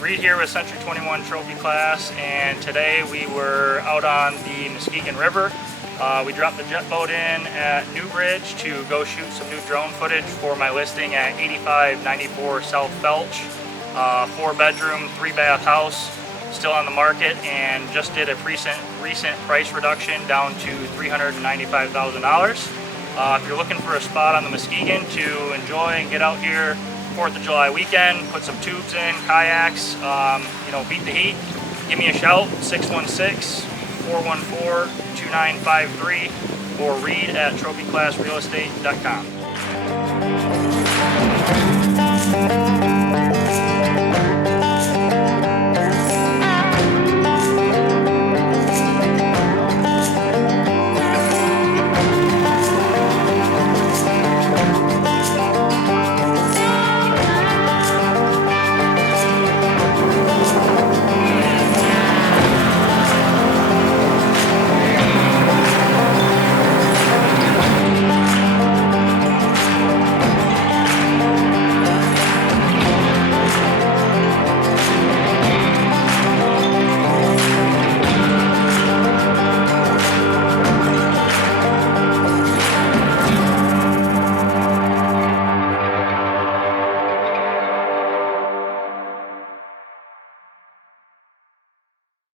Reed here with Century 21 Trophy Class, and today we were out on the Muskegon River. We dropped the jet boat in at Newbridge to go shoot some new drone footage for my listing at 8594 South Felch. 4-bedroom, 3-bath house, still on the market, and just did a recent price reduction down to $395,000. If you're looking for a spot on the Muskegon to enjoy and get out here 4th of July weekend, put some tubes in, kayaks, beat the heat, give me a shout, 616-414-2953, or read at trophyclassrealestate.com.